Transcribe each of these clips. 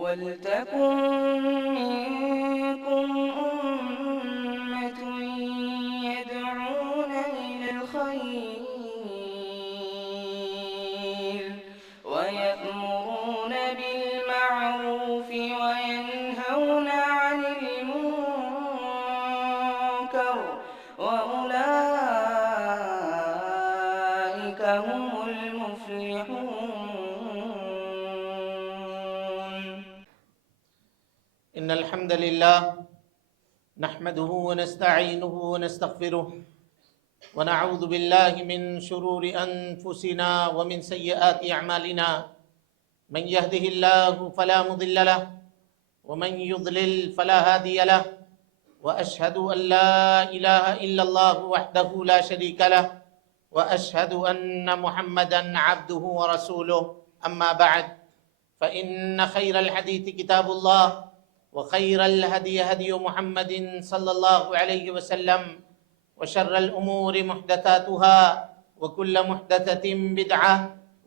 وَلْتَكُن مِّنكُمْ أُمَّةٌ يَدْعُونَ إِلَى الْخَيْرِ وَيَأْمُرُونَ بِالْمَعْرُوفِ وَيَنْهَوْنَ عَنِ الْمُنكَرِ وَأُولَٰئِكَ هُمُ الْمُفْلِحُونَ. إن الحمد لله نحمده ونستعينه ونستغفره ونعوذ بالله من شرور أنفسنا ومن سيئات أعمالنا من يهده الله فلا مضل له ومن يضلل فلا هادي له وأشهد أن لا إله إلا الله وحده لا شريك له وأشهد أن محمدا عبده ورسوله. أما بعد فإن خير الحديث كتاب الله وخير الهدي هدي محمد صلى الله عليه وسلم وشر الأمور محدثاتها وكل محدثة بدعة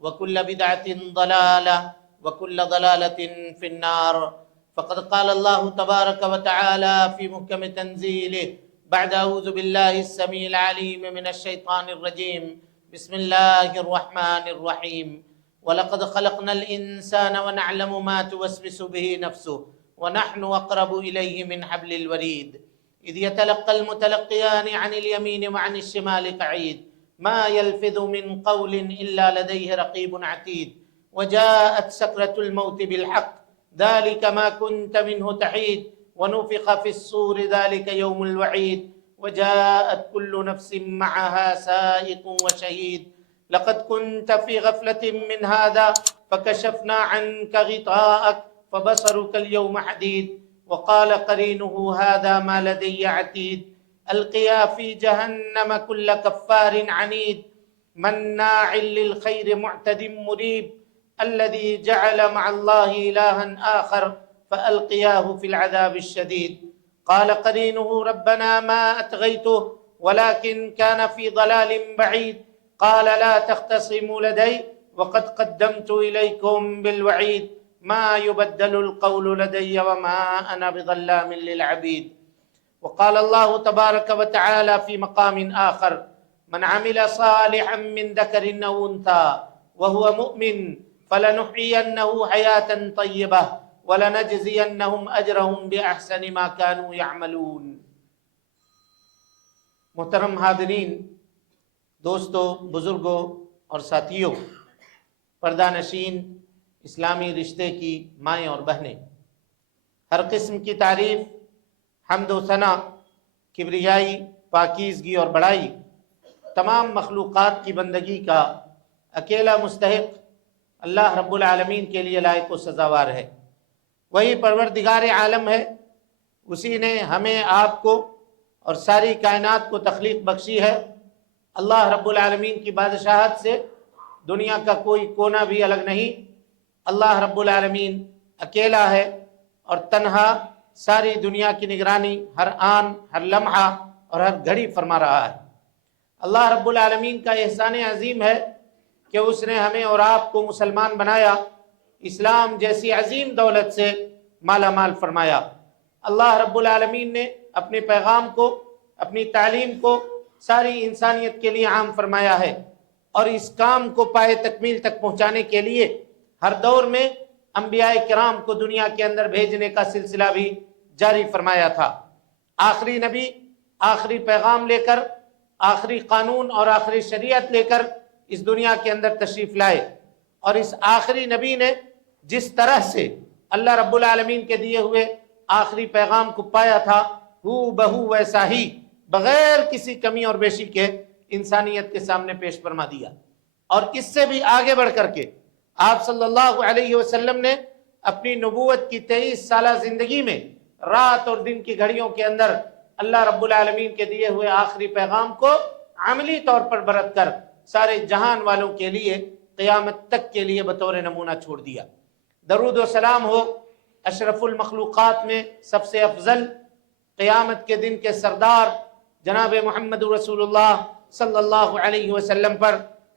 وكل بدعة ضلالة وكل ضلالة في النار. فقد قال الله تبارك وتعالى في محكم تنزيله بعد أعوذ بالله السميع العليم من الشيطان الرجيم بسم الله الرحمن الرحيم ولقد خلقنا الإنسان ونعلم ما توسوس به نفسه ونحن أقرب إليه من حبل الوريد إذ يتلقى المتلقيان عن اليمين وعن الشمال قعيد ما يلفظ من قول إلا لديه رقيب عتيد وجاءت سكرة الموت بالحق ذلك ما كنت منه تحيد ونفخ في الصور ذلك يوم الوعيد وجاءت كل نفس معها سائق وشهيد لقد كنت في غفلة من هذا فكشفنا عنك غطاءك فبصرك اليوم حديد وقال قرينه هذا ما لدي عتيد ألقيا في جهنم كل كفار عنيد مناع للخير معتد مريب الذي جعل مع الله إلها آخر فألقياه في العذاب الشديد قال قرينه ربنا ما أطغيته ولكن كان في ضلال بعيد قال لا تختصموا لدي وقد قدمت إليكم بالوعيد ما يبدل القول لدي وما أنا بظلام للعبيد. وقال الله تبارك وتعالى في مقام آخر من عمل صالحا من ذكر أو أنثى وهو مؤمن فلنحيينه حياة طيبة ولنجزينهم أجرهم بأحسن ما كانوا يعملون. محترم حاضرین، دوستوں، بزرگوں اور ساتھیوں، پردہ نشین اسلامی رشتے کی مائیں اور بہنیں، ہر قسم کی تعریف، حمد و ثنا، کبریائی، پاکیزگی اور بڑائی تمام مخلوقات کی بندگی کا اکیلا مستحق اللہ رب العالمین کے لیے لائق و سزاوار ہے۔ وہی پروردگار عالم ہے، اسی نے ہمیں، آپ کو اور ساری کائنات کو تخلیق بخشی ہے۔ اللہ رب العالمین کی بادشاہت سے دنیا کا کوئی کونا بھی الگ نہیں۔ اللہ رب العالمین اکیلا ہے اور تنہا ساری دنیا کی نگرانی ہر آن، ہر لمحہ اور ہر گھڑی فرما رہا ہے۔ اللہ رب العالمین کا احسان عظیم ہے کہ اس نے ہمیں اور آپ کو مسلمان بنایا، اسلام جیسی عظیم دولت سے مالا مال فرمایا۔ اللہ رب العالمین نے اپنے پیغام کو، اپنی تعلیم کو ساری انسانیت کے لیے عام فرمایا ہے، اور اس کام کو پائے تکمیل تک پہنچانے کے لیے ہر دور میں انبیاء کرام کو دنیا کے اندر بھیجنے کا سلسلہ بھی جاری فرمایا تھا۔ آخری نبی آخری پیغام لے کر، آخری قانون اور آخری شریعت لے کر اس دنیا کے اندر تشریف لائے، اور اس آخری نبی نے جس طرح سے اللہ رب العالمین کے دیے ہوئے آخری پیغام کو پایا تھا، ہو بہو ویسا ہی بغیر کسی کمی اور بیشی کے انسانیت کے سامنے پیش فرما دیا۔ اور اس سے بھی آگے بڑھ کر کے آپ صلی اللہ علیہ وسلم نے اپنی نبوت کی 23 سالہ زندگی میں رات اور دن کی گھڑیوں کے اندر اللہ رب العالمین کے دیے ہوئے آخری پیغام کو عملی طور پر برت کر سارے جہان والوں کے لیے قیامت تک کے لیے بطور نمونہ چھوڑ دیا۔ درود و سلام ہو اشرف المخلوقات میں سب سے افضل، قیامت کے دن کے سردار جناب محمد رسول اللہ صلی اللہ علیہ وسلم پر۔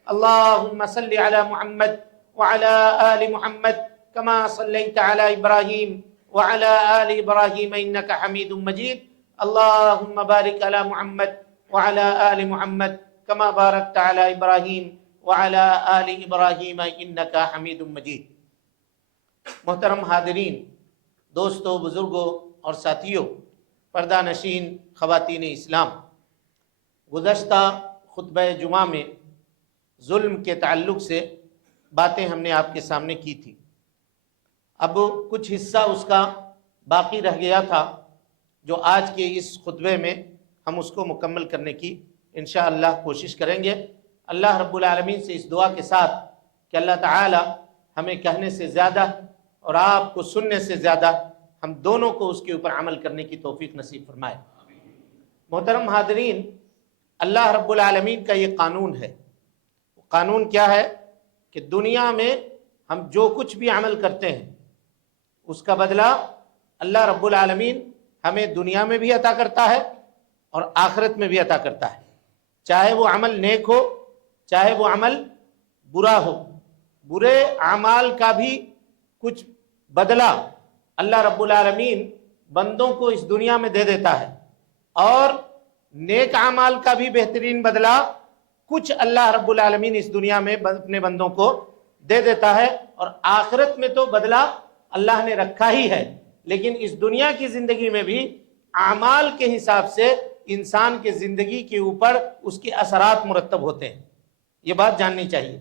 اللہم صلی علی محمد وعلی آل محمد كما صليت على إبراهيم وعلى آل إبراهيم إنك حميد مجيد. اللهم بارك على محمد وعلى آل محمد كما باركت على إبراهيم وعلى آل إبراهيم إنك حميد مجيد. محترم حاضرین، دوستوں، بزرگوں اور ساتھیوں، پردہ نشین خواتین اسلام، گزشتہ خطبہ جمعہ میں ظلم کے تعلق سے باتیں ہم نے آپ کے سامنے کی تھی. اب کچھ حصہ اس کا باقی رہ گیا تھا جو آج کے اس خطبے میں ہم اس کو مکمل کرنے کی انشاءاللہ کوشش کریں گے. اللہ رب العالمین سے اس دعا کے ساتھ کہ اللہ تعالی ہمیں کہنے سے زیادہ اور آپ کو سننے سے زیادہ ہم دونوں کو اس کے اوپر عمل کرنے کی توفیق نصیب فرمائے. محترم حاضرین، اللہ رب العالمین کا یہ قانون ہے. قانون کیا ہے کہ دنیا میں ہم جو کچھ بھی عمل کرتے ہیں اس کا بدلہ اللہ رب العالمین ہمیں دنیا میں بھی عطا کرتا ہے اور آخرت میں بھی عطا کرتا ہے، چاہے وہ عمل نیک ہو چاہے وہ عمل برا ہو. برے اعمال کا بھی کچھ بدلہ اللہ رب العالمین بندوں کو اس دنیا میں دے دیتا ہے، اور نیک اعمال کا بھی بہترین بدلہ کچھ اللہ رب العالمین اس دنیا میں اپنے بندوں کو دے دیتا ہے. اور آخرت میں تو بدلہ اللہ نے رکھا ہی ہے، لیکن اس دنیا کی زندگی میں بھی اعمال کے حساب سے انسان کے زندگی کے اوپر اس کے اثرات مرتب ہوتے ہیں. یہ بات جاننی چاہیے.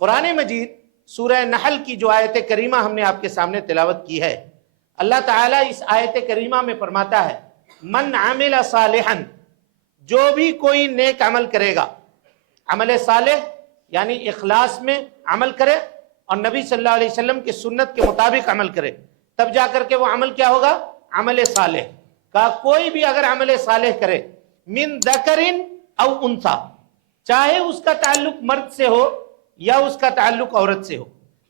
قرآن مجید سورہ نحل کی جو آیت کریمہ ہم نے آپ کے سامنے تلاوت کی ہے، اللہ تعالیٰ اس آیت کریمہ میں فرماتا ہے من عمل صالحا، جو بھی کوئی نیک عمل کرے گا. عمل صالح یعنی اخلاص میں عمل کرے اور نبی صلی اللہ علیہ وسلم کی سنت کے مطابق عمل کرے، تب جا کر کے وہ عمل کیا ہوگا؟ عمل صالح. کا کوئی بھی اگر عمل صالح کرے من ذکر او انثی، چاہے اس کا تعلق مرد سے ہو یا اس کا تعلق عورت سے ہو.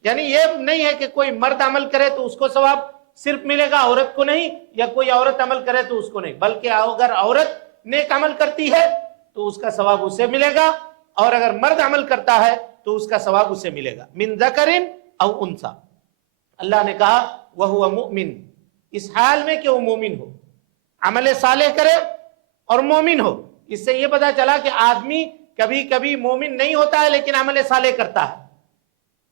یعنی یہ نہیں ہے کہ کوئی مرد عمل کرے تو اس کو ثواب صرف ملے گا، عورت کو نہیں، یا کوئی عورت عمل کرے تو اس کو نہیں، بلکہ اگر عورت نیک عمل کرتی ہے تو اس کا ثواب اسے ملے گا، اور اگر مرد عمل کرتا ہے تو اس کا ثواب اسے ملے گا. من ذکر او انثی، اللہ نے کہا وہو مؤمن، اس حال میں کہ وہ مومن ہو، عمل صالح کرے اور مومن ہو. اس سے یہ پتا چلا کہ آدمی کبھی کبھی مومن نہیں ہوتا ہے لیکن عمل صالح کرتا ہے،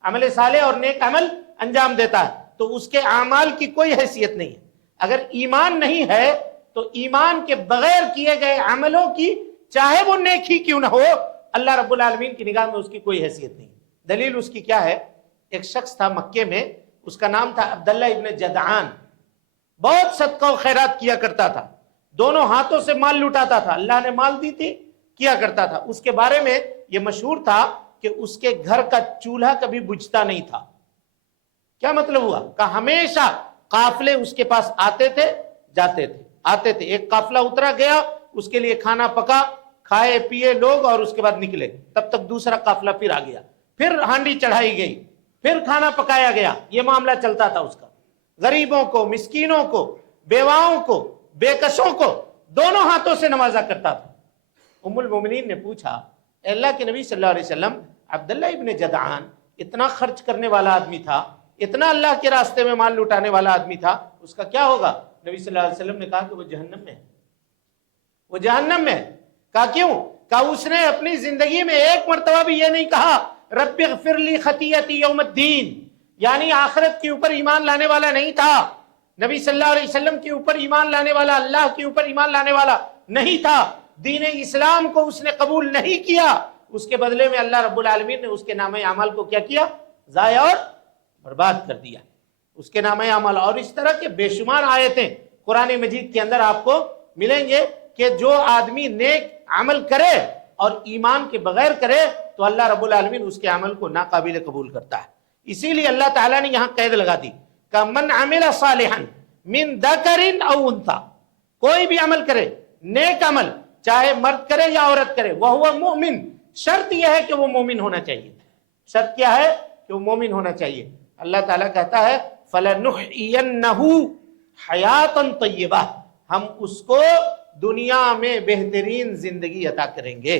عمل صالح اور نیک عمل انجام دیتا ہے، تو اس کے اعمال کی کوئی حیثیت نہیں ہے. اگر ایمان نہیں ہے تو ایمان کے بغیر کیے گئے عملوں کی چاہے وہ نیک ہی کیوں نہ ہو، اللہ رب العالمین کی نگاہ میں اس کی کوئی حیثیت نہیں. دلیل اس کی کیا ہے؟ ایک شخص تھا مکے میں، اس کا نام تھا عبداللہ ابن جدعان. بہت صدقہ و خیرات کیا کرتا تھا، دونوں ہاتھوں سے مال لٹاتا تھا، اللہ نے مال دی تھی، کیا کرتا تھا. اس کے بارے میں یہ مشہور تھا کہ اس کے گھر کا چولہا کبھی بجھتا نہیں تھا. کیا مطلب ہوا؟ کہ ہمیشہ قافلے اس کے پاس آتے تھے جاتے تھے، آتے تھے. ایک قافلہ اترا گیا، اس کے لیے کھانا پکا، کھائے پیے لوگ اور اس کے بعد نکلے، تب تک دوسرا قافلہ پھر آ گیا، پھر ہانڈی چڑھائی گئی، پھر کھانا پکایا گیا. یہ معاملہ چلتا تھا اس کا. غریبوں کو، مسکینوں کو، بیواؤں کو، بے کسوں کو دونوں ہاتھوں سے نوازا کرتا تھا. ام المومنین نے پوچھا اے اللہ کے نبی صلی اللہ علیہ وسلم، عبداللہ ابن جدعان اتنا خرچ کرنے والا آدمی تھا، اتنا اللہ کے راستے میں مال لٹانے والا آدمی تھا، اس کا کیا ہوگا؟ نبی صلی اللہ علیہ وسلم نے کہا کہ وہ جہنم میں ہے، وہ جہنم میں ہے. کہا کیوں؟ کہا اس نے اپنی زندگی میں ایک مرتبہ بھی یہ نہیں کہا رب اغفر لی خطیئتی یوم الدین، یعنی آخرت کے اوپر ایمان لانے والا نہیں تھا، نبی صلی اللہ علیہ وسلم کے اوپر ایمان لانے والا، اللہ کے اوپر ایمان لانے والا نہیں تھا، دین اسلام کو اس نے قبول نہیں کیا. اس کے بدلے میں اللہ رب العالمین نے اس کے نامہ اعمال کو کیا کیا؟ ضائع اور برباد کر دیا اس کے نامہ اعمال. اور اس طرح کے بے شمار آیتیں قرآن مجید کے اندر آپ کو ملیں گے کہ جو آدمی نیک عمل کرے اور ایمان کے بغیر کرے تو اللہ رب العالمین اس کے عمل کو ناقابل قبول کرتا ہے. اسی لیے اللہ تعالیٰ نے یہاں قید لگا دی کہ من عمل صالحا من ذکر او انثی، کوئی بھی عمل کرے نیک عمل، چاہے مرد کرے یا عورت کرے، وہو مؤمن، شرط یہ ہے کہ وہ مومن ہونا چاہیے. شرط کیا ہے؟ کہ وہ مومن ہونا چاہیے. اللہ تعالیٰ کہتا ہے فَلَنُحْيِيَنَّهُ حَيَاتًا طَيِّبَةً، ہم اس کو دنیا میں بہترین زندگی عطا کریں گے،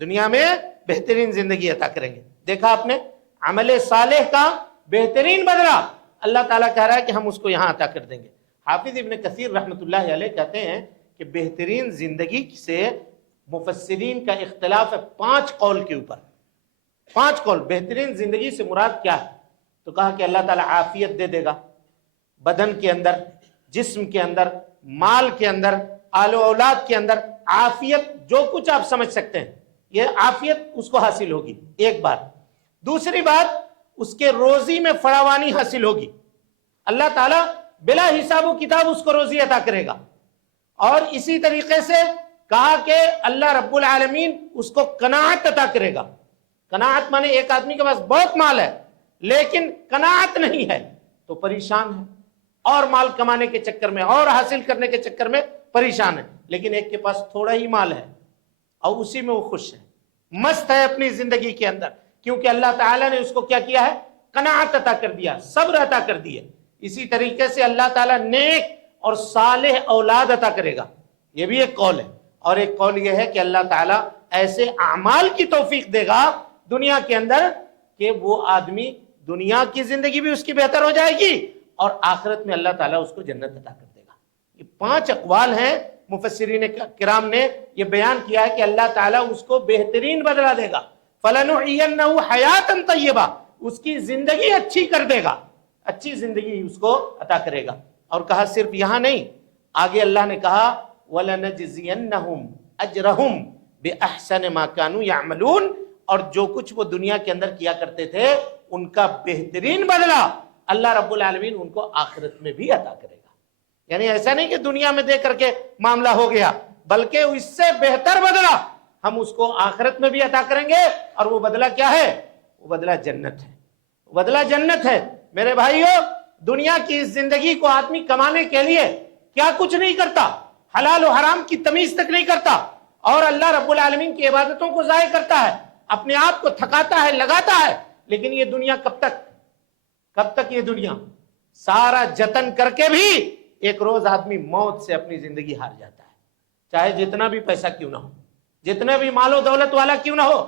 دنیا میں بہترین زندگی عطا کریں گے. دیکھا آپ نے عمل صالح کا بہترین بدلہ اللہ تعالیٰ کہہ رہا ہے کہ ہم اس کو یہاں عطا کر دیں گے۔ حافظ ابن کثیر رحمۃ اللہ علیہ کہتے ہیں کہ بہترین زندگی سے مفسرین کا اختلاف ہے 5 قول کے اوپر، 5 قول۔ بہترین زندگی سے مراد کیا ہے؟ تو کہا کہ اللہ تعالیٰ عافیت دے دے گا، بدن کے اندر، جسم کے اندر، مال کے اندر، آل و اولاد کے اندر، عافیت جو کچھ آپ سمجھ سکتے ہیں یہ عافیت اس کو حاصل ہوگی، ایک بات۔ دوسری بات، اس کے روزی میں فراوانی حاصل ہوگی، اللہ تعالیٰ بلا حساب و کتاب اس کو روزی عطا کرے گا۔ اور اسی طریقے سے کہا کہ اللہ رب العالمین اس کو قناعت عطا کرے گا۔ قناعت مانے ایک آدمی کے پاس بہت مال ہے لیکن قناعت نہیں ہے تو پریشان ہے، اور مال کمانے کے چکر میں اور حاصل کرنے کے چکر میں پریشان ہے۔ لیکن ایک کے پاس تھوڑا ہی مال ہے اور اسی میں وہ خوش ہے، مست ہے اپنی زندگی کے اندر، کیونکہ اللہ تعالیٰ نے اس کو کیا کیا ہے؟ قناعت عطا کر دیا، صبر عطا کر دیا۔ اسی طریقے سے اللہ تعالیٰ نیک اور صالح اولاد عطا کرے گا، یہ بھی ایک قول ہے۔ اور ایک قول یہ ہے کہ اللہ تعالیٰ ایسے اعمال کی توفیق دے گا دنیا کے اندر کہ وہ آدمی، دنیا کی زندگی بھی اس کی بہتر ہو جائے گی اور آخرت میں اللہ تعالیٰ اس کو جنت عطا کر دے گا۔ یہ 5 اقوال ہیں مفسرین کرام نے یہ بیان کیا ہے کہ اللہ تعالیٰ اس کو بہترین بدلہ دے گا۔ فَلَنُحْيِيَنَّهُ حَيَاةً طَيِّبَةً، اس کی زندگی اچھی کر دے گا، اچھی زندگی اس کو عطا کرے گا۔ اور کہا صرف یہاں نہیں، آگے اللہ نے کہا وَلَنَجْزِيَنَّهُمْ أَجْرَهُمْ بِأَحْسَنِ مَا كَانُوا يَعْمَلُونَ، اور جو کچھ وہ دنیا کے اندر کیا کرتے تھے ان کا بہترین بدلہ اللہ رب العالمین ان کو آخرت میں بھی عطا کرے گا۔ یعنی ایسا نہیں کہ دنیا میں دے کر کے معاملہ ہو گیا، بلکہ اس سے بہتر بدلہ ہم اس کو آخرت میں بھی عطا کریں گے۔ اور وہ بدلہ کیا ہے؟ وہ بدلہ جنت ہے، وہ بدلہ جنت ہے۔ میرے بھائیو، دنیا کی اس زندگی کو آدمی کمانے کے لیے کیا کچھ نہیں کرتا، حلال و حرام کی تمیز تک نہیں کرتا، اور اللہ رب العالمین کی عبادتوں کو ضائع کرتا ہے، اپنے آپ کو تھکاتا ہے، لگاتا ہے۔ لیکن یہ دنیا کب تک یہ دنیا سارا جتن کر کے بھی ایک روز آدمی موت سے اپنی زندگی ہار جاتا ہے، چاہے جتنا بھی پیسہ کیوں نہ ہو، جتنے بھی مال و دولت والا کیوں نہ ہو۔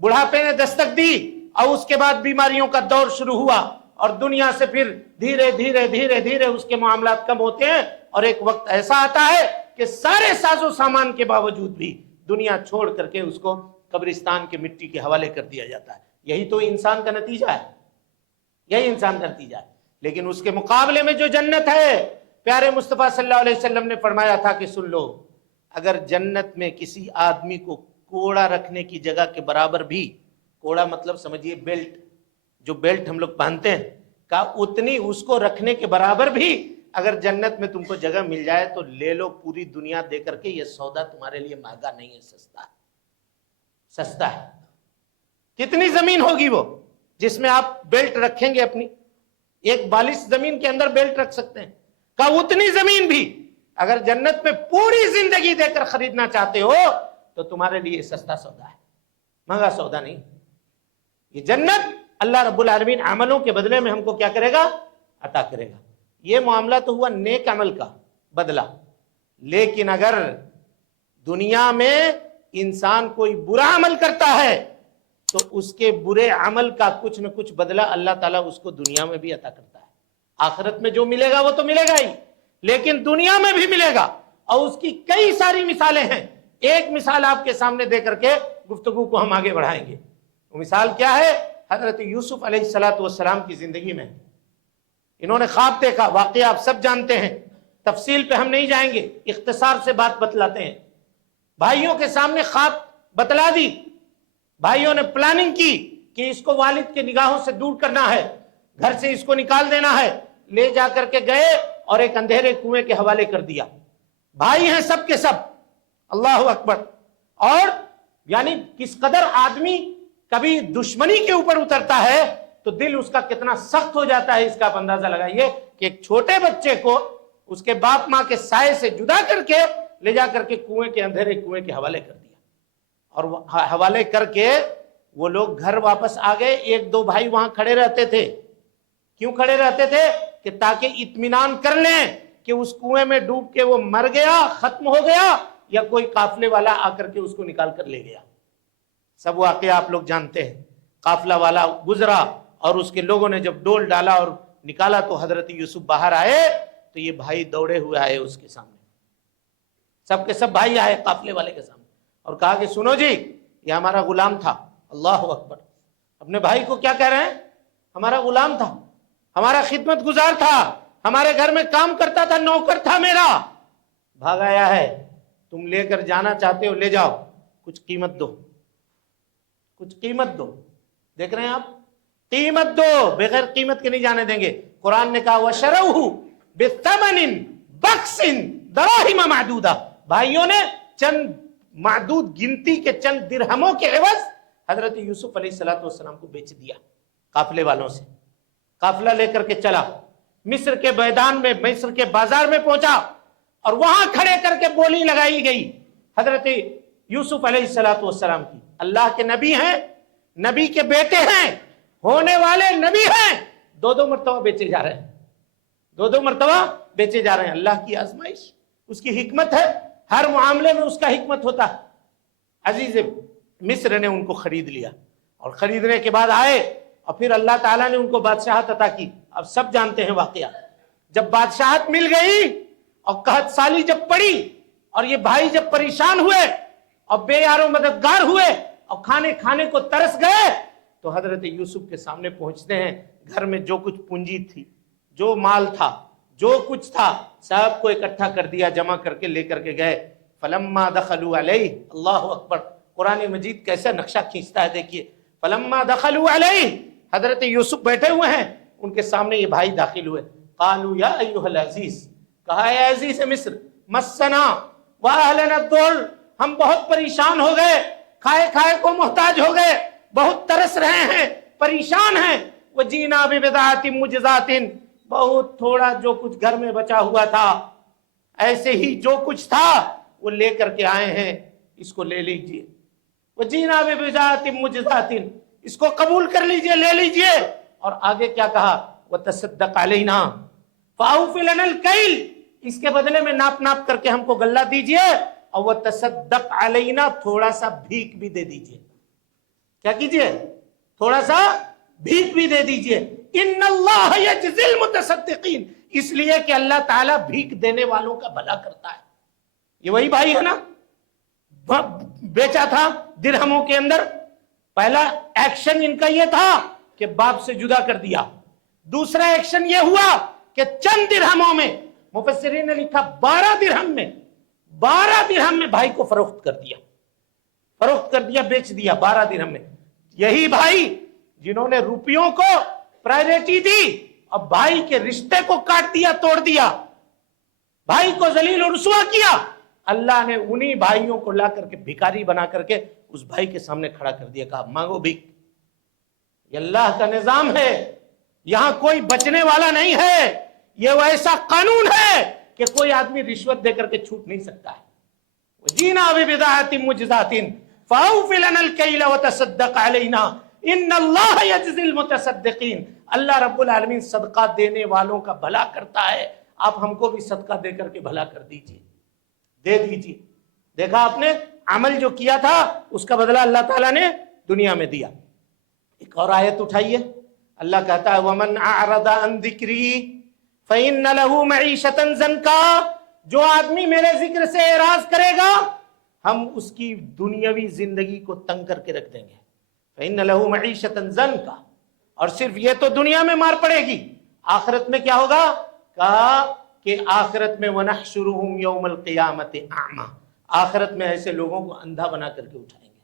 بڑھاپے نے دستک دی اور اس کے بعد بیماریوں کا دور شروع ہوا، اور دنیا سے پھر دھیرے دھیرے اس کے معاملات کم ہوتے ہیں، اور ایک وقت ایسا آتا ہے کہ سارے ساز و سامان کے باوجود بھی دنیا چھوڑ کر کے اس کو قبرستان کے مٹی کے حوالے کر دیا جاتا ہے۔ یہی تو انسان کا نتیجہ ہے، یہی انسان کا نتیجہ ہے۔ لیکن اس کے مقابلے میں جو جنت ہے، پیارے مصطفیٰ صلی اللہ علیہ وسلم نے فرمایا تھا کہ سن لو، اگر جنت میں کسی آدمی کو کوڑا رکھنے کی جگہ کے برابر بھی، کوڑا مطلب سمجھیے بیلٹ، جو بیلٹ ہم لوگ پہنتے ہیں، کا اتنی اس کو رکھنے کے برابر بھی اگر جنت میں تم کو جگہ مل جائے تو لے لو، پوری دنیا دے کر کے، یہ سودا تمہارے لیے مہنگا نہیں ہے، سستا ہے۔ کتنی زمین ہوگی وہ جس میں آپ بیلٹ رکھیں گے اپنی؟ ایک بالش زمین کے اندر بیلٹ رکھ سکتے ہیں، کہ اتنی زمین بھی اگر جنت میں پوری زندگی دے کر خریدنا چاہتے ہو تو تمہارے لیے سستا سودا ہے، مہنگا سودا نہیں۔ یہ جنت اللہ رب العالمین عملوں کے بدلے میں ہم کو کیا کرے گا؟ عطا کرے گا۔ یہ معاملہ تو ہوا نیک عمل کا بدلہ، لیکن اگر دنیا میں انسان کوئی برا عمل کرتا ہے تو اس کے برے عمل کا کچھ نہ کچھ بدلہ اللہ تعالیٰ اس کو دنیا میں بھی عطا کرتا ہے۔ آخرت میں جو ملے گا وہ تو ملے گا ہی، لیکن دنیا میں بھی ملے گا، اور اس کی کئی ساری مثالیں ہیں۔ ایک مثال آپ کے سامنے دے کر کے گفتگو کو ہم آگے بڑھائیں گے۔ وہ مثال کیا ہے؟ حضرت یوسف علیہ السلام کی زندگی میں انہوں نے خواب دیکھا، واقعہ آپ سب جانتے ہیں، تفصیل پہ ہم نہیں جائیں گے، اختصار سے بات بتلاتے ہیں۔ بھائیوں کے سامنے خواب بتلا دی، بھائیوں نے پلاننگ کی کہ اس کو والد کے نگاہوں سے دور کرنا ہے، گھر سے اس کو نکال دینا ہے، لے جا کر کے گئے اور ایک اندھیرے کنویں کے حوالے کر دیا۔ بھائی ہیں سب کے سب، اللہ اکبر۔ اور یعنی کس قدر آدمی کبھی دشمنی کے اوپر اترتا ہے تو دل اس کا کتنا سخت ہو جاتا ہے، اس کا آپ اندازہ لگائیے کہ ایک چھوٹے بچے کو اس کے باپ ماں کے سائے سے جدا کر کے لے جا کر کے کنویں کے اندھیرے کنویں کے حوالے کر دیا، اور حوالے کر کے وہ لوگ گھر واپس آ گئے۔ ایک دو بھائی وہاں کھڑے رہتے تھے، کیوں کھڑے رہتے تھے؟ کہ تاکہ اطمینان کر لیں کہ اس کنویں میں ڈوب کے وہ مر گیا، ختم ہو گیا، یا کوئی قافلے والا آ کر کے اس کو نکال کر لے گیا۔ سب واقعہ آپ لوگ جانتے ہیں، قافلہ والا گزرا اور اس کے لوگوں نے جب ڈول ڈالا اور نکالا تو حضرت یوسف باہر آئے تو یہ بھائی دوڑے ہوئے آئے اس کے سامنے، سب کے سب بھائی آئے قافلے والے کے سامنے اور کہا کہ سنو جی یہ ہمارا غلام تھا۔ اللہ اکبر، اپنے بھائی کو کیا کہہ رہے ہیں؟ ہمارا غلام تھا، ہمارا خدمت گزار تھا، ہمارے گھر میں کام کرتا تھا، نوکر تھا میرا، بھاگ آیا ہے، تم لے کر جانا چاہتے ہو لے جاؤ، کچھ قیمت دو، کچھ قیمت دو۔ دیکھ رہے ہیں آپ، قیمت دو، بغیر قیمت کے نہیں جانے دیں گے۔ قرآن نے کہا وَشَرَوْهُ بِثَمَنٍ بَخْسٍ دَرَاهِمَ مَعْدُودَةٍ، بھائیوں نے چند معدود گنتی کے چند درہموں کے عوض حضرت یوسف علیہ السلام کو بیچ دیا قافلے والوں سے۔ قافلہ لے کر کے چلا مصر کے میدان میں، مصر کے بازار میں پہنچا اور وہاں کھڑے کر کے بولی لگائی گئی حضرت یوسف علیہ السلام کی۔ اللہ کے نبی ہیں، نبی کے بیٹے ہیں، ہونے والے نبی ہیں، دو مرتبہ بیچے جا رہے ہیں، دو مرتبہ بیچے جا رہے ہیں۔ اللہ کی آزمائش، اس کی حکمت ہے، ہر معاملے میں اس کا حکمت ہوتا ہے۔ عزیز مصر نے ان کو خرید لیا اور خریدنے کے بعد آئے اور پھر اللہ تعالیٰ نے ان کو بادشاہت عطا کی۔ اب سب جانتے ہیں واقعہ، جب بادشاہت مل گئی اور قحط سالی جب پڑی اور یہ بھائی جب پریشان ہوئے اور بے یار و مددگار ہوئے اور کھانے کو ترس گئے تو حضرت یوسف کے سامنے پہنچتے ہیں۔ گھر میں جو کچھ پونجی تھی، جو مال تھا، جو کچھ تھا، سب کو اکٹھا کر دیا، جمع کر کے لے کر کے گئے۔ فلما دخلوا علیہ، اللہ اکبر، قرآن مجید کیسا نقشہ کھینچتا ہے دیکھیے۔ فلما دخلوا علیہ، حضرت یوسف بیٹھے ہوئے ہیں، ان کے سامنے یہ بھائی داخل ہوئے۔ قالوا یا ایھا العزیز، کہا اے عزیز مصر، مسنا واہلنا الضر، ہم بہت پریشان ہو گئے، کھائے کو محتاج ہو گئے، بہت ترس رہے ہیں، پریشان ہیں۔ وجینا ببضاعۃ مجزاۃ، بہت تھوڑا جو کچھ گھر میں بچا ہوا تھا، ایسے ہی جو کچھ تھا وہ لے کر کے آئے ہیں، اس کو لے لیجئے۔ وجینا ببضاعۃ مجزاۃ، اس کو قبول کر لیجئے، لے لیجئے۔ اور آگے کیا کہا؟ وتصدق علینا فاوف لنا الکیل، اس کے بدلے میں ناپ کر کے ہم کو غلہ دیجئے، اور وتصدق علینا، تھوڑا سا بھیک بھی دے دیجئے۔ کیا کیجئے؟ تھوڑا سا بھیک بھی دے دیجئے۔ ان اللہ یجزی المتصدقین، اس لیے کہ اللہ تعالیٰ بھیک دینے والوں کا بھلا کرتا ہے۔ یہ وہی بھائی ہے نا، بیچا تھا درہموں کے اندر۔ پہلا ایکشن ان کا یہ تھا کہ باپ سے جدا کر دیا، دوسرا ایکشن یہ ہوا کہ چند درہموں میں، مفسرین نے لکھا 12 درہم میں بھائی کو فروخت کر دیا، بیچ دیا 12 درہم میں۔ یہی بھائی جنہوں نے روپیوں کو پرائیورٹی دی اور بھائی کے رشتے کو کاٹ دیا، توڑ دیا، بھائی کو ذلیل و رسوا کیا، اللہ نے انہی بھائیوں کو لا کر کے بھکاری بنا کر کے اس بھائی کے سامنے کھڑا کر دیا، کہا مانگو بھیک۔ یہ اللہ کا نظام ہے، یہاں کوئی بچنے والا نہیں ہے، یہ وہ ایسا قانون ہے کہ کوئی آدمی رشوت دے کر کے چھوٹ نہیں سکتا ہے۔ وجینا ببضاعۃ مجزاۃ فاوف لنا الکیل وتصدق علینا ان اللہ یجزی المتصدقین، اللہ رب العالمین صدقہ دینے والوں کا بھلا کرتا ہے۔ آپ ہم کو بھی صدقہ دے کر کے بھلا کر دیجئے، دے دیجئے۔ دیکھا آپ نے، عمل جو کیا تھا اس کا بدلہ اللہ تعالیٰ نے دنیا میں دیا۔ ایک اور آیت اٹھائیے، اللہ کہتا ہے وَمَنْ أَعْرَضَ عَنْ ذِكْرِي فَإِنَّ لَهُ مَعِيشَةً ضَنْكًا، جو آدمی میرے ذکر سے اعراض کرے گا ہم اس کی دنیاوی زندگی کو تنگ کر کے رکھ دیں گے۔ فَإِنَّ لَهُ مَعِيشَةً ضَنْكًا، اور صرف یہ تو دنیا میں مار پڑے گی، آخرت میں کیا ہوگا؟ کہا کہ آخرت میں وَنَحْشُرُهُمْ يَوْمَ الْقِيَامَةِ أَعْمَى، آخرت میں ایسے لوگوں کو اندھا بنا کر کے اٹھائیں گے۔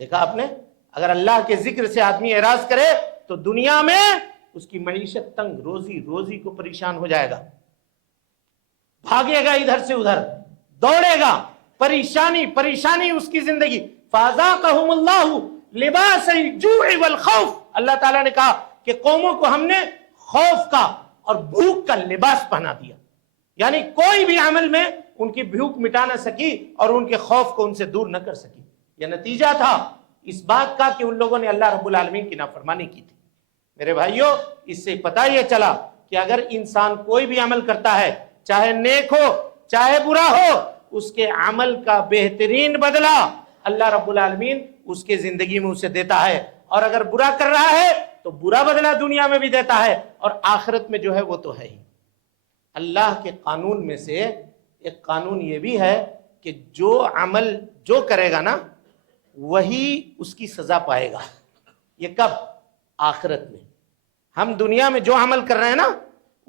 دیکھا آپ نے، اگر اللہ کے ذکر سے آدمی اعراض کرے تو دنیا میں اس کی معیشت تنگ، روزی کو پریشان ہو جائے گا، بھاگے گا ادھر سے ادھر، دوڑے گا، پریشانی اس کی زندگی۔ فَأَذَاقَهُمُ اللَّهُ لِبَاسَ الْجُوعِ وَالْخَوْفِ، اللہ تعالیٰ نے کہا کہ قوموں کو ہم نے خوف کا اور بھوک کا لباس پہنا دیا، یعنی کوئی بھی عمل میں ان کی بھوک مٹا نہ سکی اور ان کے خوف کو ان سے دور نہ کر سکی۔ یہ نتیجہ تھا اس بات کا کہ ان لوگوں نے اللہ رب العالمین کی نافرمانی کی تھی۔ میرے بھائیوں، اس سے پتہ یہ چلا کہ اگر انسان کوئی بھی عمل کرتا ہے، چاہے نیک ہو چاہے برا ہو، اس کے عمل کا بہترین بدلہ اللہ رب العالمین اس کے زندگی میں اسے دیتا ہے۔ اور اگر برا کر رہا ہے تو برا بدلہ دنیا میں بھی دیتا ہے اور آخرت میں جو ہے وہ تو ہے ہی۔ اللہ کے قانون میں سے ایک قانون یہ بھی ہے کہ جو عمل جو کرے گا نا وہی اس کی سزا پائے گا۔ یہ کب؟ آخرت میں۔ ہم دنیا میں جو عمل کر رہے ہیں نا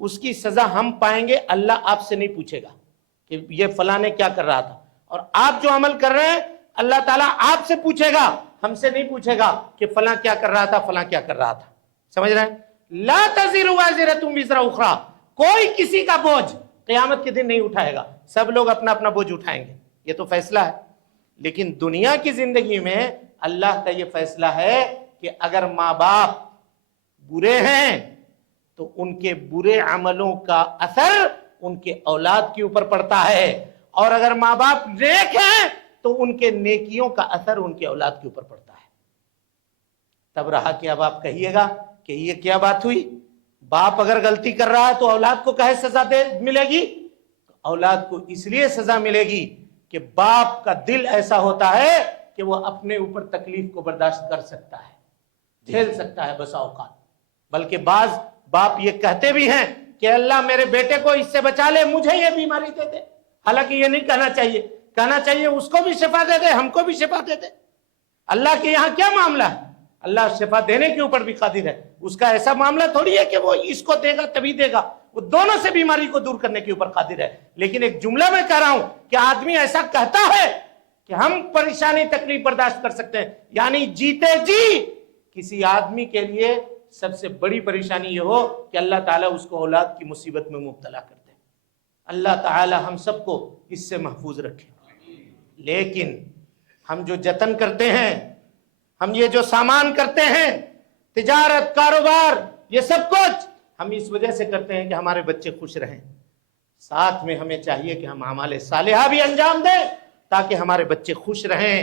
اس کی سزا ہم پائیں گے، اللہ آپ سے نہیں پوچھے گا کہ یہ فلاں نے کیا کر رہا تھا، اور آپ جو عمل کر رہے ہیں اللہ تعالیٰ آپ سے پوچھے گا، ہم سے نہیں پوچھے گا کہ فلاں کیا کر رہا تھا، فلاں کیا کر رہا تھا۔ سمجھ رہے ہیں؟ لا تزر وازرۃ وزر اخری، کوئی کسی کا بوجھ قیامت کے دن نہیں اٹھائے گا، سب لوگ اپنا اپنا بوجھ اٹھائیں گے، یہ تو فیصلہ ہے۔ لیکن دنیا کی زندگی میں اللہ کا یہ فیصلہ ہے کہ اگر ماں باپ برے ہیں تو ان کے برے عملوں کا اثر ان کے اولاد کے اوپر پڑتا ہے، اور اگر ماں باپ نیک ہیں تو ان کے نیکیوں کا اثر ان کے اولاد کے اوپر پڑتا ہے۔ تب رہا کہ اب آپ کہیے گا کہ یہ کیا بات ہوئی، باپ اگر غلطی کر رہا ہے تو اولاد کو کہے سزا ملے گی؟ اولاد کو اس لیے سزا ملے گی کہ باپ کا دل ایسا ہوتا ہے کہ وہ اپنے اوپر تکلیف کو برداشت کر سکتا ہے، جھیل سکتا ہے بسا اوقات۔ بلکہ بعض باپ یہ کہتے بھی ہیں کہ اللہ میرے بیٹے کو اس سے بچا لے، مجھے یہ بیماری دے دے۔ حالانکہ یہ نہیں کہنا چاہیے، کہنا چاہیے اس کو بھی شفا دے دے، ہم کو بھی شفا دے دے۔ اللہ کے یہاں کیا معاملہ ہے؟ اللہ شفا دینے کے اوپر بھی قادر ہے، اس کا ایسا معاملہ تھوڑی ہے کہ وہ اس کو دے گا تبھی دے گا، وہ دونوں سے بیماری کو دور کرنے کے اوپر قادر ہے۔ لیکن ایک جملہ میں کہہ رہا ہوں کہ آدمی ایسا کہتا ہے کہ ہم پریشانی تکلیف برداشت کر سکتے ہیں، یعنی جیتے جی کسی آدمی کے لیے سب سے بڑی پریشانی یہ ہو کہ اللہ تعالیٰ اس کو اولاد کی مصیبت میں مبتلا کر دے۔ اللہ تعالیٰ ہم سب کو اس سے محفوظ رکھے۔ لیکن ہم جو جتن کرتے ہیں، ہم یہ جو سامان کرتے ہیں، تجارت، کاروبار، یہ سب کچھ ہم اس وجہ سے کرتے ہیں کہ ہمارے بچے خوش رہیں۔ ساتھ میں ہمیں چاہیے کہ ہم اعمال صالحہ بھی انجام دیں تاکہ ہمارے بچے خوش رہیں۔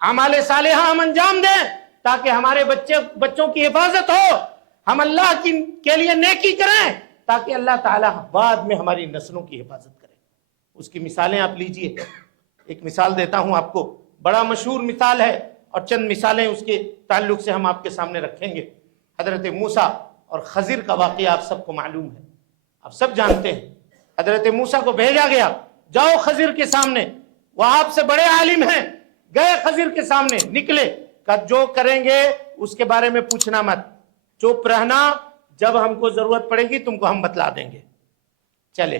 اعمال صالحہ ہم انجام دیں تاکہ ہمارے بچوں کی حفاظت ہو، ہم اللہ کے لیے نیکی کریں تاکہ اللہ تعالیٰ بعد میں ہماری نسلوں کی حفاظت کرے۔ اس کی مثالیں آپ لیجئے۔ ایک مثال دیتا ہوں آپ کو، بڑا مشہور مثال ہے، اور چند مثالیں اس کے تعلق سے ہم آپ کے سامنے رکھیں گے۔ حضرت موسیٰ اور خضر کا واقعہ آپ سب کو معلوم ہے، آپ سب جانتے ہیں۔ حضرت موسیٰ کو بھیجا گیا، جاؤ خضر کے سامنے، وہ آپ سے بڑے عالم ہیں۔ گئے خضر کے سامنے، نکلے، کہ جو کریں گے اس کے بارے میں پوچھنا مت، چپ رہنا، جب ہم کو ضرورت پڑے گی تم کو ہم بتلا دیں گے۔ چلے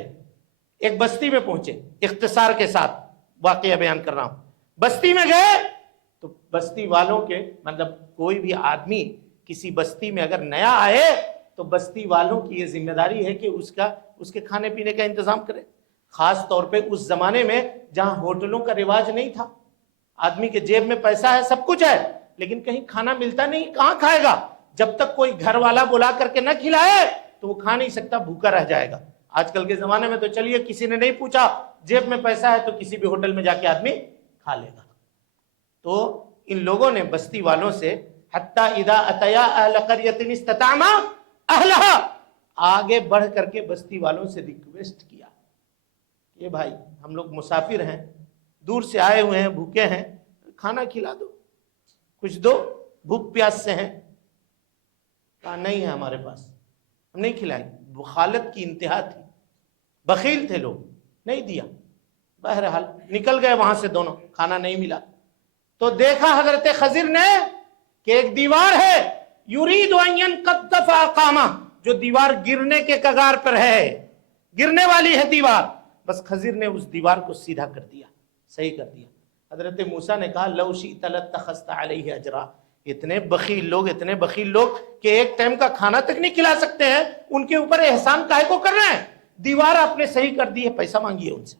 ایک بستی میں پہنچے، اختصار کے ساتھ واقعہ بیان کر رہا ہوں۔ بستی میں گئے تو بستی والوں کے مطلب کوئی بھی آدمی کسی بستی میں اگر نیا آئے تو بستی والوں کی یہ ذمہ داری ہے کہ اس کے کھانے پینے کا انتظام کرے۔ خاص طور پہ اس زمانے میں جہاں ہوٹلوں کا رواج نہیں تھا، آدمی کے جیب میں پیسہ ہے، سب کچھ ہے، لیکن کہیں کھانا ملتا نہیں، کہاں کھائے گا؟ جب تک کوئی گھر والا بلا کر کے نہ کھلائے تو وہ کھا نہیں سکتا، بھوکا رہ جائے گا۔ آج کل کے زمانے میں تو چلیے کسی نے نہیں پوچھا، جیب میں پیسہ ہے تو کسی بھی ہوٹل میں جا کے آدمی کھا لے گا۔ تو ان لوگوں نے بستی والوں سے حتی اذا اتیا اہل قریۃ استطعما اہلھا، آگے بڑھ کر کے بستی والوں سے ریکویسٹ کیا کہ بھائی ہم لوگ مسافر ہیں، دور سے آئے ہوئے ہیں، بھوکے ہیں، کھانا کھلا دو، کچھ دو، بھوک پیاس سے ہیں۔ کہا نہیں ہے ہمارے پاس، ہم نہیں کھلائیں گے۔ بخالت کی انتہا تھی، بخیل تھے لوگ، نہیں دیا۔ بہرحال نکل گئے وہاں سے دونوں، کھانا نہیں ملا تو دیکھا حضرت خضر نے کہ ایک دیوار ہے، یرید ان ينقض فاقامہ، جو دیوار گرنے کے کگار پر ہے، گرنے والی ہے دیوار۔ بس خضر نے اس دیوار کو سیدھا کر دیا، صحیح کر دیا۔ حضرت موسیٰ نے کہا لو شئت لاتخذت علیہ اجرا، اتنے بخیل لوگ کہ ایک ٹائم کا کھانا تک نہیں کھلا سکتے ہیں، ان کے اوپر احسان کاہے کو کر رہے ہیں؟ دیوار آپ نے صحیح کر دی ہے، پیسہ مانگیے ان سے،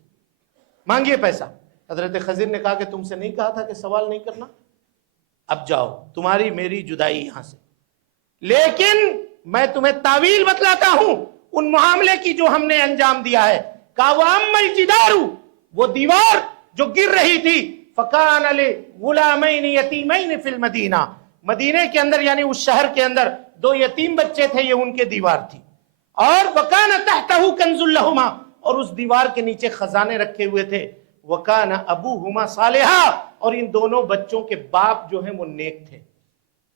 مانگیے پیسہ۔ حضرت خضر نے کہا کہ تم سے نہیں کہا تھا کہ سوال نہیں کرنا، اب جاؤ، تمہاری میری جدائی یہاں سے، لیکن میں تمہیں تعویل بتلاتا ہوں ان معاملے کی جو ہم نے انجام دیا ہے۔ کہا وَأَمَّا الْجِدَارُ، وہ دیوار جو گر رہی تھی، فَكَانَ لِغُلَامَيْنِ يَتِيمَيْنِ فِي الْمَدِينَةِ، مدینے کے اندر یعنی اس شہر کے اندر دو یتیم بچے تھے، یہ ان کے دیوار تھی۔ اور وَكَانَ تَحْتَهُ كَنْزٌ لَهُمَا، اور اس دیوار کے نیچے خزانے رکھے ہوئے تھے۔ وَكَانَ أَبُوهُمَا صَالِحًا، اور ان دونوں بچوں کے باپ جو ہیں وہ نیک تھے،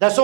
10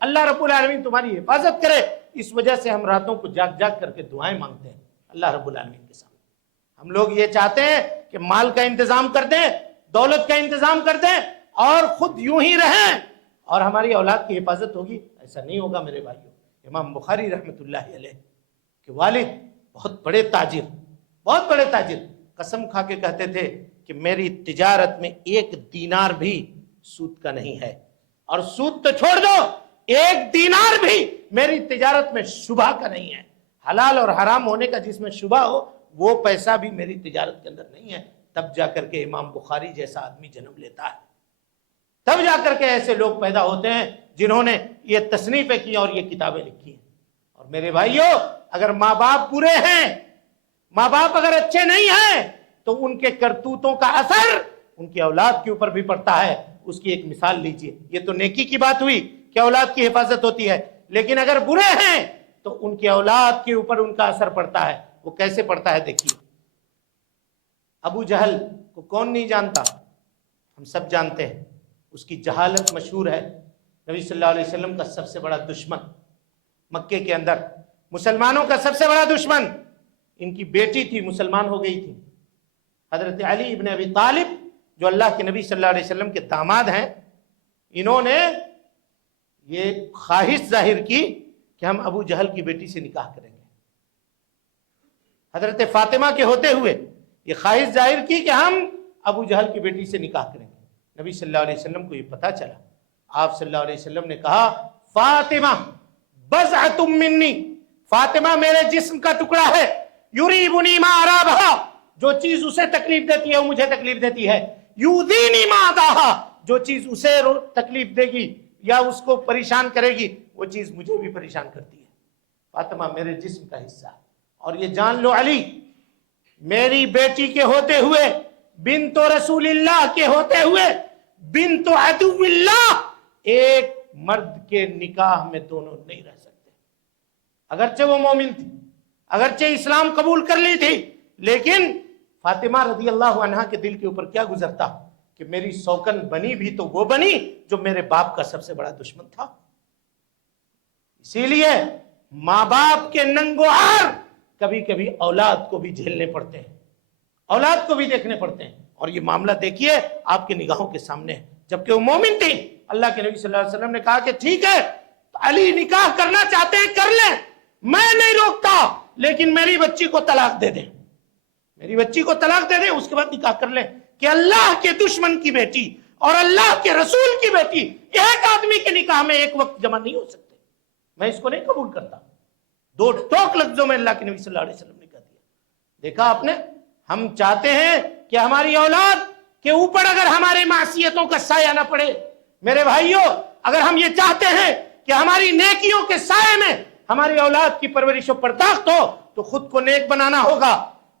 اللہ رب العالمین تمہاری حفاظت کرے. اس وجہ سے ہم راتوں کو جاگ جاگ کر کے دعائیں مانگتے ہیں اللہ رب العالمین کے سامنے. ہم لوگ یہ چاہتے ہیں کہ مال کا انتظام کر دیں, دولت کا انتظام کر دیں اور خود یوں ہی رہیں اور ہماری اولاد کی حفاظت ہوگی. ایسا نہیں ہوگا میرے بھائیوں. امام بخاری رحمۃ اللہ علیہ کے والد بہت بڑے تاجر قسم کھا کے کہتے تھے کہ میری تجارت میں 1 دینار بھی سود کا نہیں ہے, اور سود تو چھوڑ دو, 1 دینار بھی میری تجارت میں شبہ کا نہیں ہے. حلال اور حرام ہونے کا جس میں شبہ ہو وہ پیسہ بھی میری تجارت کے اندر نہیں ہے. تب جا کر کے امام بخاری جیسا آدمی جنم لیتا ہے, تب جا کر کے ایسے لوگ پیدا ہوتے ہیں جنہوں نے یہ تصنیفیں کی اور یہ کتابیں لکھی ہیں. اور میرے بھائیوں, اگر ماں باپ برے ہیں, ماں باپ اگر اچھے نہیں ہیں, تو ان کے کرتوتوں کا اثر ان کی اولاد کے اوپر بھی پڑتا ہے. اس کی ایک مثال لیجئے. یہ تو نیکی کی بات ہوئی کہ اولاد کی حفاظت ہوتی ہے, لیکن اگر برے ہیں تو ان کی اولاد کے اوپر ان کا اثر پڑتا ہے. وہ کیسے پڑتا ہے دیکھیے. ابو جہل کو کون نہیں جانتا؟ ہم سب جانتے ہیں. اس کی جہالت مشہور ہے. نبی صلی اللہ علیہ وسلم کا سب سے بڑا دشمن, مکے کے اندر مسلمانوں کا سب سے بڑا دشمن. ان کی بیٹی تھی, مسلمان ہو گئی تھی, حضرت علی ابن ابی طالب جو اللہ کے نبی صلی اللہ علیہ وسلم کے داماد ہیں. انہوں نے یہ خواہش ظاہر کی کہ ہم ابو جہل کی بیٹی سے نکاح کریں گے. حضرت فاطمہ کے ہوتے ہوئے یہ خواہش ظاہر کی کہ ہم ابو جہل کی بیٹی سے نکاح کریں گے. نبی صلی اللہ علیہ وسلم کو یہ پتا چلا. آپ صلی اللہ علیہ وسلم نے کہا, فاطمہ بضعۃ منی, فاطمہ میرے جسم کا ٹکڑا ہے. یریبنی ما ارابھا, جو چیز اسے تکلیف دیتی ہے وہ مجھے تکلیف دیتی ہے. یؤذینی ما اذاھا, جو چیز اسے تکلیف دے گی یا اس کو پریشان کرے گی وہ چیز مجھے بھی پریشان کرتی ہے. فاطمہ میرے جسم کا حصہ ہے. اور یہ جان لو علی, میری بیٹی کے ہوتے ہوئے, بنت رسول اللہ کے ہوتے ہوئے, بنت عدو اللہ, ایک مرد کے نکاح میں دونوں نہیں رہ سکتے. اگرچہ وہ مومن تھی, اگرچہ اسلام قبول کر لی تھی, لیکن فاطمہ رضی اللہ عنہا کے دل کے اوپر کیا گزرتا کہ میری سوکن بنی بھی تو وہ بنی جو میرے باپ کا سب سے بڑا دشمن تھا. اسی لیے ماں باپ کے ننگوہار کبھی کبھی اولاد کو بھی جھیلنے پڑتے ہیں, اولاد کو بھی دیکھنے پڑتے ہیں. اور یہ معاملہ دیکھیے آپ کے نگاہوں کے سامنے ہے. جبکہ وہ مومن تھی, اللہ کے نبی صلی اللہ علیہ وسلم نے کہا کہ ٹھیک ہے علی نکاح کرنا چاہتے ہیں کر لیں, میں نہیں روکتا, لیکن میری بچی کو طلاق دے دیں, میری بچی کو طلاق دے دیں, اس کے بعد نکاح کر لیں. کہ اللہ کے دشمن کی بیٹی اور اللہ کے رسول کی بیٹی ایک آدمی کے نکاح میں ایک وقت جمع نہیں ہو سکتے. میں اس کو نہیں قبول کرتا. 2 ٹوک لفظوں میں اللہ کے نبی صلی اللہ علیہ وسلم نے کہہ دیا. دیکھا آپ نے, ہم چاہتے ہیں کہ ہماری اولاد کے اوپر اگر ہمارے معصیتوں کا سایہ نہ پڑے. میرے بھائیوں, اگر ہم یہ چاہتے ہیں کہ ہماری نیکیوں کے سائے میں ہماری اولاد کی پرورش و پرداخت ہو, تو خود کو نیک بنانا ہوگا,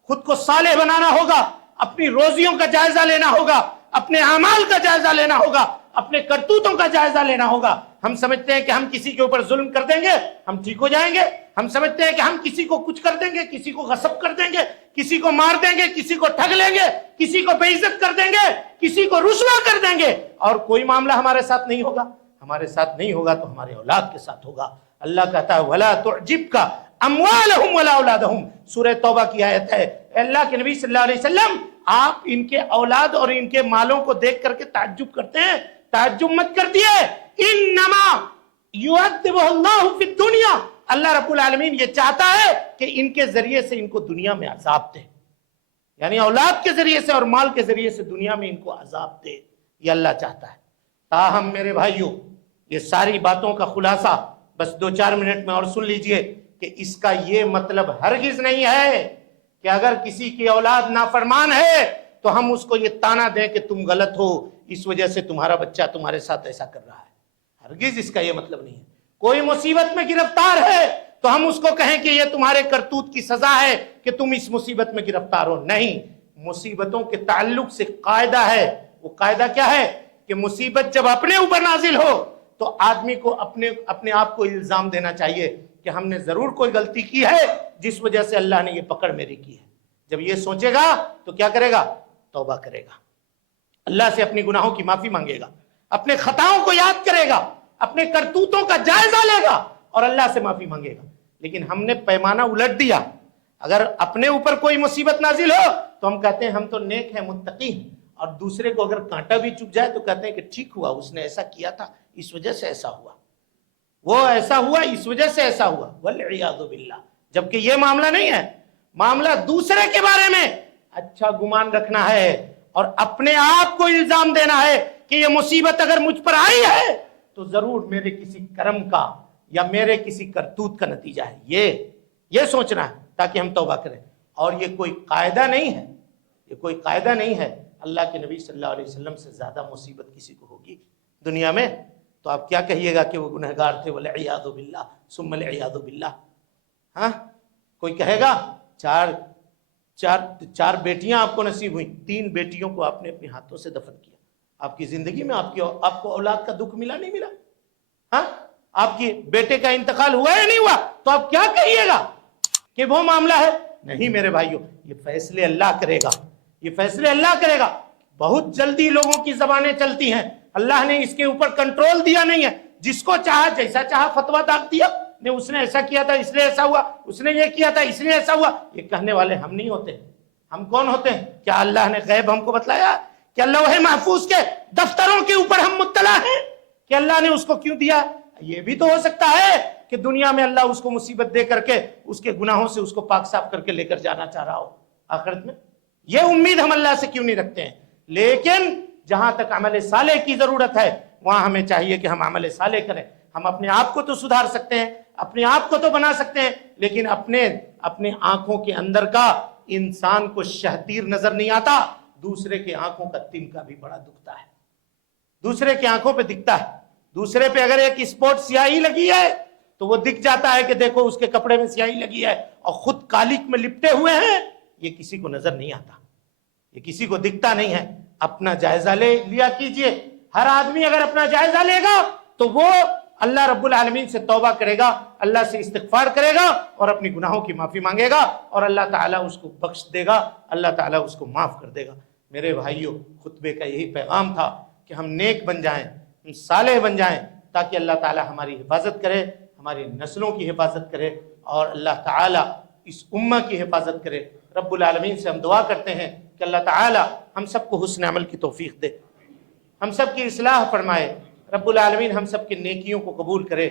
خود کو صالح بنانا ہوگا, اپنی روزیوں کا جائزہ لینا ہوگا, اپنے اعمال کا جائزہ لینا ہوگا, اپنے کرتوتوں کا جائزہ لینا ہوگا. ہم سمجھتے ہیں کہ ہم کسی کے اوپر ظلم کر دیں گے ہم ٹھیک ہو جائیں گے. ہم سمجھتے ہیں کہ ہم کسی کو کچھ کر دیں گے, کسی کو غصب کر دیں گے, کسی کو مار دیں گے, کسی کو ٹھگ لیں گے, کسی کو بے عزت کر دیں گے, کسی کو رسوا کر دیں گے, اور کوئی معاملہ ہمارے ساتھ نہیں ہوگا. ہمارے ساتھ نہیں ہوگا تو ہمارے اولاد کے ساتھ ہوگا. اللہ کہتا ہے وَلَا تُعْجِبْكَ أَمْوَالُهُمْ وَلَا أَوْلَادُهُم, سورہ توبہ کی آیت ہے. اللہ کے نبی صلی اللہ علیہ وسلم, آپ ان کے اولاد اور ان کے مالوں کو دیکھ کر کے تعجب کرتے ہیں, تعجب مت کر دیے. انما يعذبه الله في الدنيا, اللہ رب العالمین یہ چاہتا ہے کہ ان کے ذریعے سے ان کو دنیا میں عذاب دے, یعنی اولاد کے ذریعے سے اور مال کے ذریعے سے دنیا میں ان کو عذاب دے, یہ اللہ چاہتا ہے. تاہم میرے بھائیوں, یہ ساری باتوں کا خلاصہ بس 2-4 منٹ میں اور سن لیجئے کہ اس کا یہ مطلب ہرگز نہیں ہے کہ اگر کسی کی اولاد نافرمان ہے تو ہم اس کو یہ تانا دیں کہ تم غلط ہو, اس وجہ سے تمہارا بچہ تمہارے ساتھ ایسا کر رہا ہے. ہرگز اس کا یہ مطلب نہیں ہے. کوئی مصیبت میں گرفتار ہے تو ہم اس کو کہیں کہ یہ تمہارے کرتوت کی سزا ہے کہ تم اس مصیبت میں گرفتار ہو. نہیں, مصیبتوں کے تعلق سے قاعدہ ہے. وہ قاعدہ کیا ہے کہ مصیبت جب اپنے اوپر نازل ہو تو آدمی کو اپنے آپ کو الزام دینا چاہیے کہ ہم نے ضرور کوئی غلطی کی ہے جس وجہ سے اللہ نے یہ پکڑ میری کی ہے. جب یہ سوچے گا تو کیا کرے گا؟ توبہ کرے گا, اللہ سے اپنی گناہوں کی معافی مانگے گا, اپنے خطاؤں کو یاد کرے گا, اپنے کرتوتوں کا جائزہ لے گا اور اللہ سے معافی مانگے گا. لیکن ہم نے پیمانہ الٹ دیا. اگر اپنے اوپر کوئی مصیبت نازل ہو تو ہم کہتے ہیں ہم تو نیک ہیں، متقی ہیں، اور دوسرے کو اگر کانٹا بھی چبھ جائے تو کہتے ہیں کہ ٹھیک ہوا، اس نے ایسا کیا تھا اس وجہ سے ایسا ہوا، وہ ایسا ہوا اس وجہ سے ایسا ہوا، والعیاذ باللہ. جبکہ یہ معاملہ نہیں ہے. معاملہ دوسرے کے بارے میں اچھا گمان رکھنا ہے اور اپنے آپ کو الزام دینا ہے کہ یہ مصیبت اگر مجھ پر آئی ہے تو ضرور میرے کسی کرم کا یا میرے کسی کرتوت کا نتیجہ ہے. یہ سوچنا ہے تاکہ ہم توبہ کریں. اور یہ کوئی قاعدہ نہیں ہے، یہ کوئی قاعدہ نہیں ہے. اللہ کے نبی صلی اللہ علیہ وسلم سے زیادہ مصیبت کسی کو ہوگی دنیا میں تو آپ کیا کہیے گا کہ وہ گنہگار تھے؟ والعیاذ باللہ ثم العیاذ باللہ. ہاں، کوئی کہے گا چار بیٹیاں آپ کو نصیب ہوئیں، 3 بیٹیوں کو آپ نے اپنے ہاتھوں سے دفن کیا. آپ کی زندگی میں آپ کو اولاد کا دکھ ملا نہیں ملا؟ ہاں، آپ کی بیٹے کا انتقال ہوا یا نہیں ہوا؟ تو آپ کیا کہیے گا کہ وہ معاملہ ہے؟ نہیں میرے بھائیوں، یہ فیصلے اللہ کرے گا، یہ فیصلے اللہ کرے گا. بہت جلدی لوگوں کی زبانیں چلتی ہیں، اللہ نے اس کے اوپر کنٹرول دیا نہیں ہے. جس کو چاہا جیسا چاہا فتویٰ داغ دیا، اس نے ایسا کیا تھا اس لیے ایسا ہوا، اس نے یہ کیا تھا اس لیے ایسا ہوا. یہ کہنے والے ہم نہیں ہوتے. ہم کون ہوتے ہیں؟ کیا اللہ نے غیب ہم کو بتلایا؟ کیا لوح محفوظ کے دفتروں کے اوپر ہم مطلع ہیں کہ اللہ نے اس کو کیوں دیا؟ یہ بھی تو ہو سکتا ہے کہ دنیا میں اللہ اس کو مصیبت دے کر کے اس کے گناہوں سے اس کو پاک صاف کر کے لے کر جانا چاہ رہا ہو آخرت میں. یہ امید ہم اللہ سے کیوں نہیں رکھتے ہیں؟ لیکن جہاں تک عمل صالح کی ضرورت ہے وہاں ہمیں چاہیے کہ ہم عمل صالح کریں. ہم اپنے آپ کو تو سدھار سکتے ہیں، اپنے آپ کو تو بنا سکتے ہیں، لیکن اپنے آنکھوں کے اندر کا انسان کو شہتیر نظر نہیں آتا. دوسرے کے آنکھوں کا تنکا بھی بڑا دکھتا ہے، دوسرے کے آنکھوں پہ دکھتا ہے. دوسرے پہ اگر ایک اسپوٹ سیاہی لگی ہے تو وہ دکھ جاتا ہے کہ دیکھو اس کے کپڑے میں سیاہی لگی ہے، اور خود کالک میں لپٹے ہوئے ہیں. یہ کسی کو نظر نہیں آتا، یہ کسی کو دکھتا نہیں ہے. اپنا جائزہ لیا کیجئے. ہر آدمی اگر اپنا جائزہ لے گا تو وہ اللہ رب العالمین سے توبہ کرے گا، اللہ سے استغفار کرے گا اور اپنی گناہوں کی معافی مانگے گا، اور اللہ تعالیٰ اس کو بخش دے گا، اللہ تعالیٰ اس کو معاف کر دے گا. میرے بھائیوں، خطبے کا یہی پیغام تھا کہ ہم نیک بن جائیں، ہم صالح بن جائیں، تاکہ اللہ تعالیٰ ہماری حفاظت کرے، ہماری نسلوں کی حفاظت کرے، اور اللہ تعالیٰ اس امہ کی حفاظت کرے. رب العالمین سے ہم دعا کرتے ہیں کہ اللہ تعالیٰ ہم سب کو حسن عمل کی توفیق دے، ہم سب کی اصلاح فرمائے. رب العالمین ہم سب کے نیکیوں کو قبول کرے،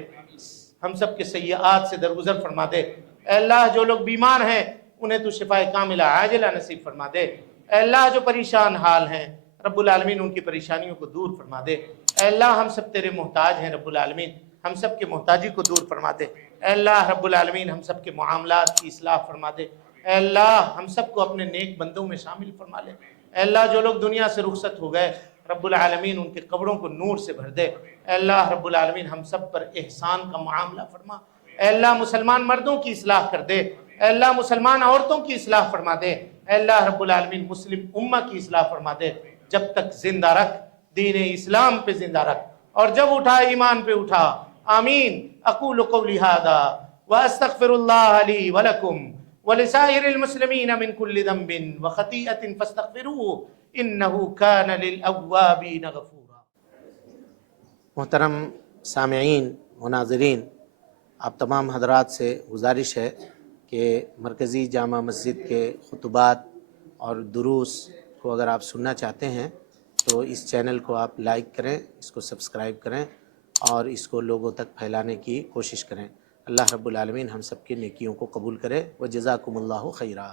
ہم سب کے سیئات سے درگزر فرما دے. اے اللہ، جو لوگ بیمار ہیں انہیں تو شفاء کاملہ عاجلہ نصیب فرما دے. اے اللہ، جو پریشان حال ہیں رب العالمین ان کی پریشانیوں کو دور فرما دے. اے اللہ، ہم سب تیرے محتاج ہیں، رب العالمین ہم سب کے محتاجی کو دور فرما دے. اے اللہ رب العالمین ہم سب کے معاملات کی اصلاح فرما دے. اے اللہ، ہم سب کو اپنے نیک بندوں میں شامل فرما لے. اے اللہ، جو لوگ دنیا سے رخصت ہو گئے رب العالمین ان کے قبروں کو نور سے بھر دے. اے اللہ رب العالمین ہم سب پر احسان کا معاملہ فرما. اے اللہ، مسلمان مردوں کی اصلاح کر دے. اے اللہ، مسلمان عورتوں کی اصلاح فرما دے. اے اللہ رب العالمین مسلم امہ کی اصلاح فرما دے. جب تک زندہ رکھ، دین اسلام پہ زندہ رکھ، اور جب اٹھا ایمان پہ اٹھا. آمین. اقول قولی ھذا واستغفر اللہ لی ولکم ولسائر المسلمین من کل ذنب وخطیئۃ فاستغفروہ انہ کان للأوابین غفورا. محترم سامعین و ناظرین، آپ تمام حضرات سے گزارش ہے کہ مرکزی جامع مسجد کے خطبات اور دروس کو اگر آپ سننا چاہتے ہیں تو اس چینل کو آپ لائک کریں، اس کو سبسکرائب کریں اور اس کو لوگوں تک پھیلانے کی کوشش کریں. اللہ رب العالمین ہم سب کی نیکیوں کو قبول کرے. وجزاکم اللہ خیرا.